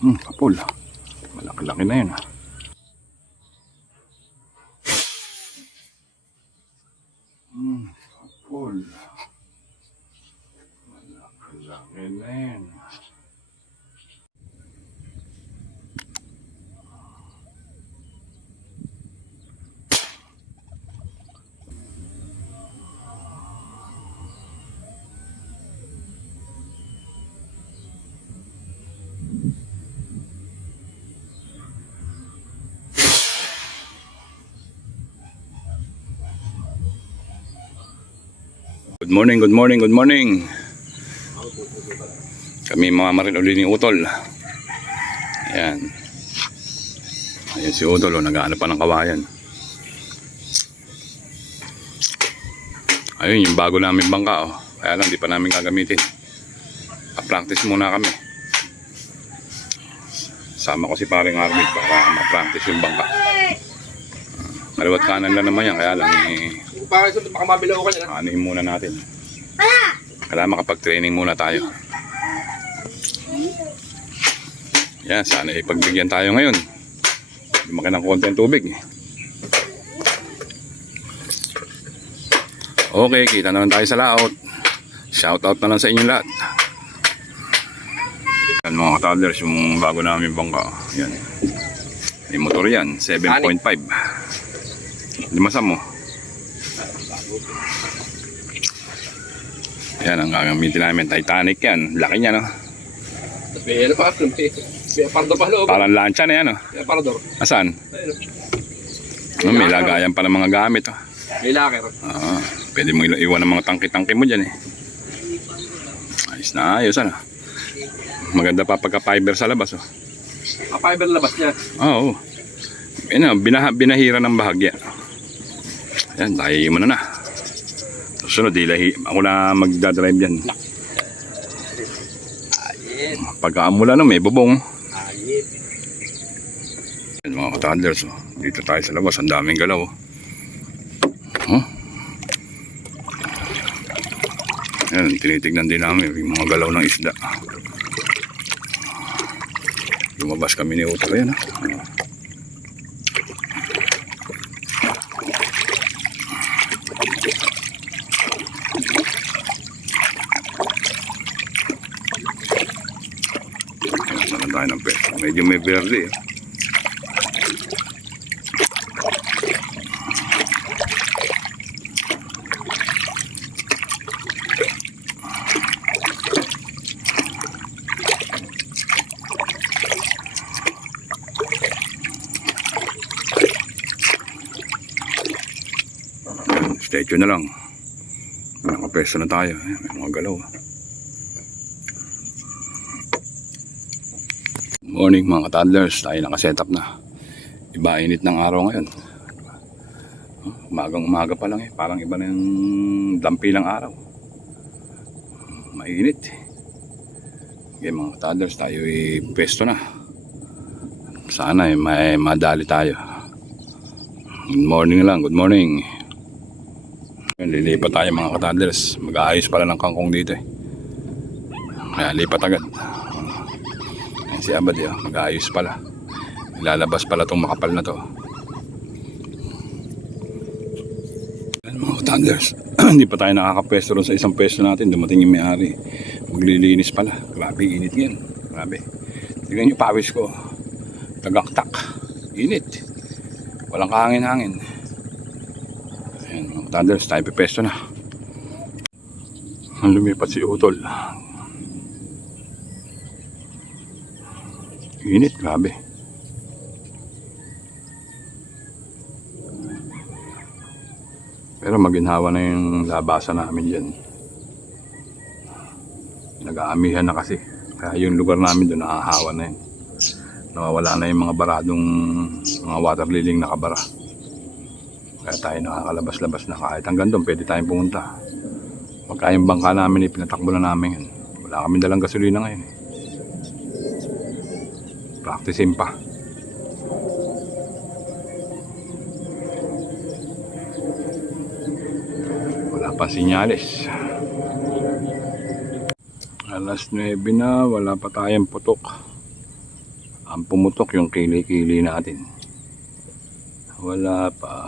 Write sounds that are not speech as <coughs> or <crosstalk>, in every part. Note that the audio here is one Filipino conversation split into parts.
Hmm, kapul. Malaki-laki na yun. ah. Good morning, good morning, good morning. Kami mamamarin uli ni Utol. Ayan. Ayan si Utol, oh, nag-ano pa ng kawayan. Ayun, yung bago namin bangka, oh. Kaya lang, di pa namin gagamitin. Pa-practice muna kami. Sama ko si paring Arvid para ma-practice yung bangka. Kaliwat kanan lang naman yan, kaya lang eh, Para sa baka mabilaw ka na. Anuhin muna natin. Kailangan makapag-training muna tayo. Yan, sana ipagbigyan tayo ngayon. Lumaki ng konti ang tubig. Okay, kita naman tayo sa laot. Shout out na lang sa inyong lahat. Yan mga toddlers, yung bago namin bangka. Yan. May motor yan, 7.5. Limasam mo. Yan ang gagamitin namin. Titanic yan. Laki niya, no? May ano pa, may, aparador pa loob. Parang lancha na yan, no? May aparador. Asan? Oh, may lagayan pa ng mga gamit, oh. May locker. Ah, pwede mo ila- iwan ng mga tangki-tangki mo dyan, eh. Ayos na ayos, ano? Maganda pa pagka-fiber sa labas, oh. Ah, fiber labas niya. Oo. Oh, oh, binaha, binahira ng bahagya. Yan, tayo mo na na. Susunod, ilahi. Ako na magdadrive dyan. Ayun. Pagka amula no, may bubong. Yan mga ka-toddlers, oh. dito tayo sa labas, ang daming galaw. Oh. Yan, tinitignan din namin yung mga galaw ng isda. Lumabas kami ni Utol, yan. ah. Tayo ng pet? Medyo may verde eh. Stay tuned na lang. Nakapesto na tayo. Ayan, May mga galaw. Morning mga toddlers. Tayo nakasetup na. Iba init ng araw ngayon. Umagang umaga pa lang eh. Parang iba na yung dampi ng araw. Mainit. Okay mga toddlers. Tayo ay pesto na. Sana eh, may madali tayo. Good morning lang. Good morning. Lilipat tayo mga katadlers. Mag-aayos pala ng kangkong dito eh. Kaya lipat agad. Ayan si Abad yun. Mag-aayos pala. Ilalabas pala tong makapal na to. Ayan mga katadlers. <clears throat> Hindi pa tayo nakakapwesto ron sa isang pwesto natin. Dumating yung may-ari. Maglilinis pala. Grabe, init ngayon. Grabe. Tingnan nyo pawis ko. Tagaktak. Init. Walang kahangin-hangin. Ayan, mga thunders, tayo pipesto na. Lumipat si Utol. Init, grabe. Pero maginhawa na yung labasan namin dyan. Nag-aamihan na kasi. Kaya yung lugar namin doon nahahawa na yun. Nawawala na yung mga baradong mga water liling nakabara. Kaya tayo nakakalabas-labas na kahit hanggang doon pwede tayong pumunta. Pagka yung bangka namin ipinatakbo na namin yun. Wala kami dalang gasolina ngayon. eh. Practicing pa. Wala pa sinyalis. Alas 9 na, wala pa tayong putok. Ang pumutok yung kili-kili natin. Wala pa.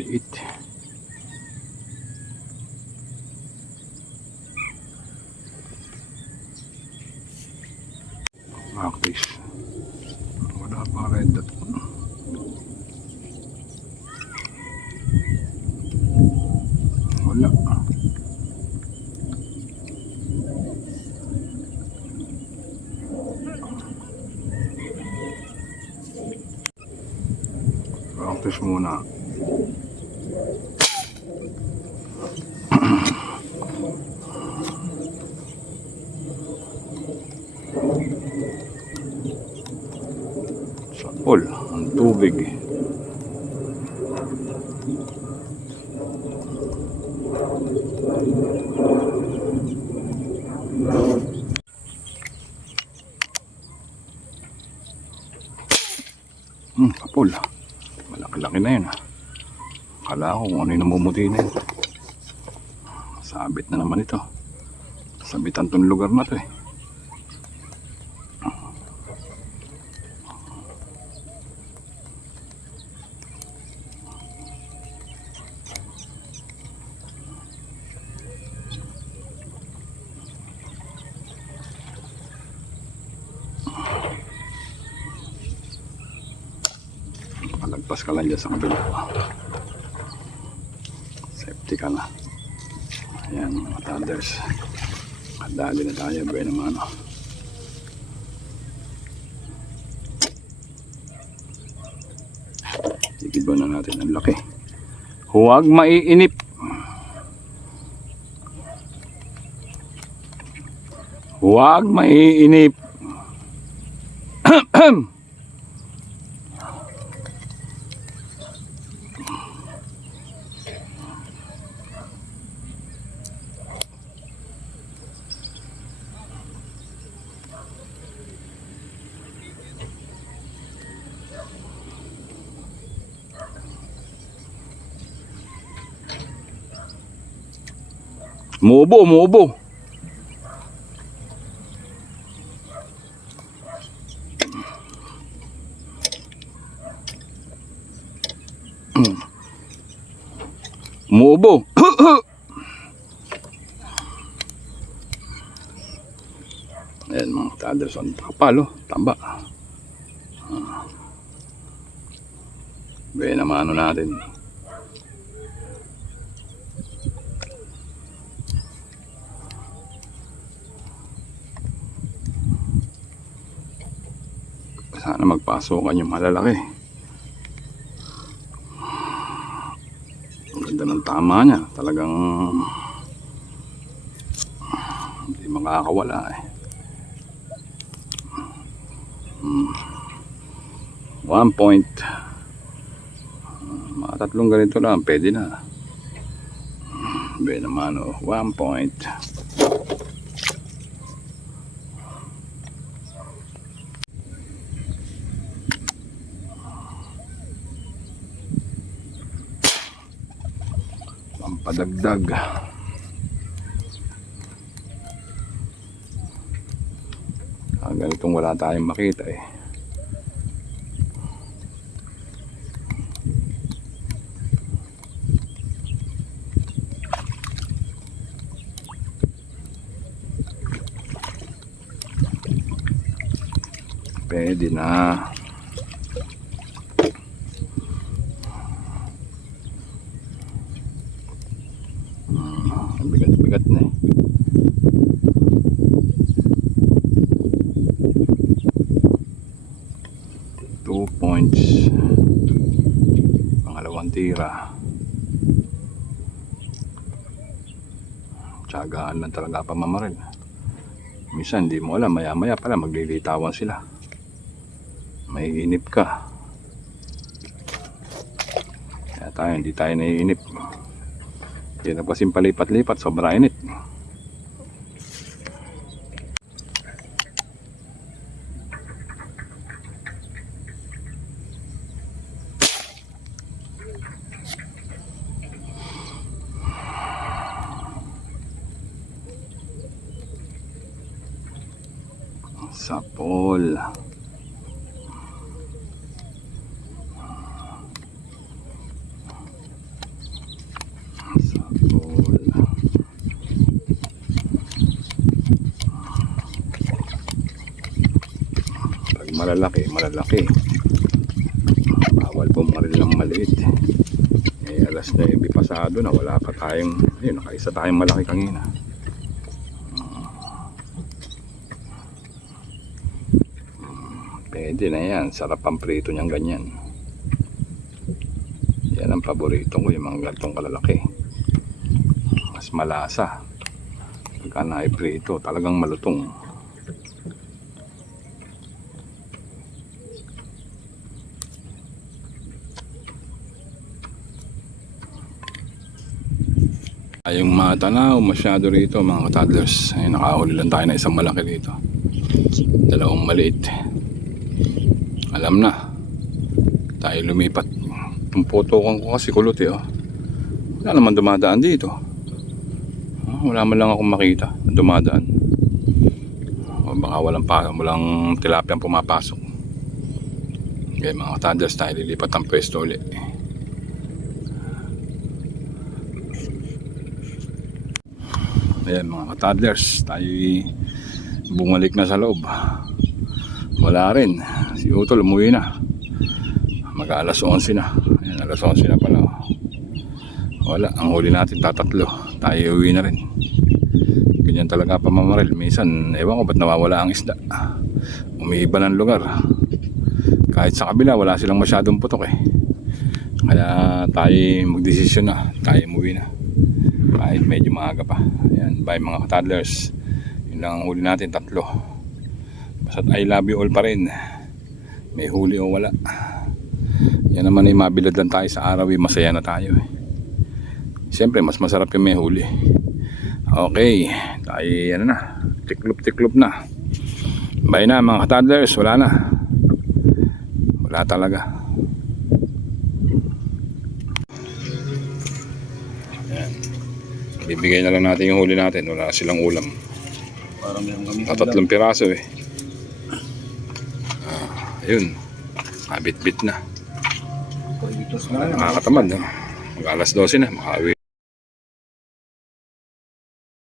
Maliit. Practice. Wala pa red dot. Wala. Practice muna. Sa pool, ang tubig. Hmm, kapul. Malaki-laki na yun. ah. Akala ko kung ano yung namumuti na yun. Sabit na naman ito. Sabitan tong lugar na to eh. Ka lang dyan sa kabila. Safety ka na. Ayan mga thunders. Kadali na tayo. Buhay naman. Oh. Tikid na natin ang laki. Huwag maiinip. Huwag maiinip. <clears throat> Mubo, mubo. Mubo. <coughs> Ayan mga Taderson. Kapalo. Tamba. Ah. Baya naman ano natin. Sana magpasukan yung malalaki. Ang ganda ng tama niya. Talagang hindi makakawala eh. Hmm. One point. Mga tatlong ganito lang, pwede na. Be naman oh, one point. Pampadagdag. Ah, ganitong wala tayong makita eh. Pwede na. Ang bigat-bigat na eh. Two points. Pangalawang tira. Tsagaan lang talaga pamamaril. Minsan hindi mo alam, maya-maya pala maglilitawan sila. May inip ka. Kaya tayo, hindi tayo naiinip. Hindi hindi na kasing palipat-lipat. Sobrang init. Sapol. Sapol. Malalaki, malalaki. Bawal pumaril ng maliit. Eh, alas 9 pasado na wala pa tayong, ayun, nakaisa tayong malaki kanina. Pwede na yan. Sarap ang prito niyang ganyan. Yan ang paborito ko, yung mga gantong kalalaki. Mas malasa. Pagka na-prito, talagang malutong. Ayong matanaw masyado rito mga katadlers. Ay, nakahuli lang tayo na isang malaki dito. Dalawang maliit. Alam na. Tayo lumipat. Tumputukan ko kasi kulot eh. Oh. Wala naman dumadaan dito. Ah, wala man lang akong makita na dumadaan. O baka walang, pa, walang tilapia pumapasok. Okay mga katadlers tayo lilipat ang pwesto ulit. Ayan mga ka-toddlers, tayo bumalik na sa loob. Wala rin. Si Utol umuwi na. Mag alas 11 na. Ayan, alas 11 na pala. Wala. Ang huli natin tatatlo. Tayo uwi na rin. Ganyan talaga pamamaril. Minsan, ewan ko ba't nawawala ang isda. Umiiba ng lugar. Kahit sa kabila, wala silang masyadong putok eh. Kaya tayo magdesisyon na. Tayo umuwi na kahit medyo maaga pa. Ayan bye mga toddlers. Yun lang ang huli natin tatlo. Basta't I love you all pa rin. May huli o wala. Yan naman ay mabilad lang tayo sa araw eh, masaya na tayo eh. siyempre mas masarap yung may huli. Okay tayo ano na tiklop tiklop na. Bye na mga toddlers. Wala na. Wala talaga Bibigay na lang natin yung huli natin. Wala silang ulam. Parang meron kami. Tatatlong piraso eh. Ah, ayun. Habit-bit na. Pagditos na. Nakakatamad. No? Mag alas 12 na. Makauwi.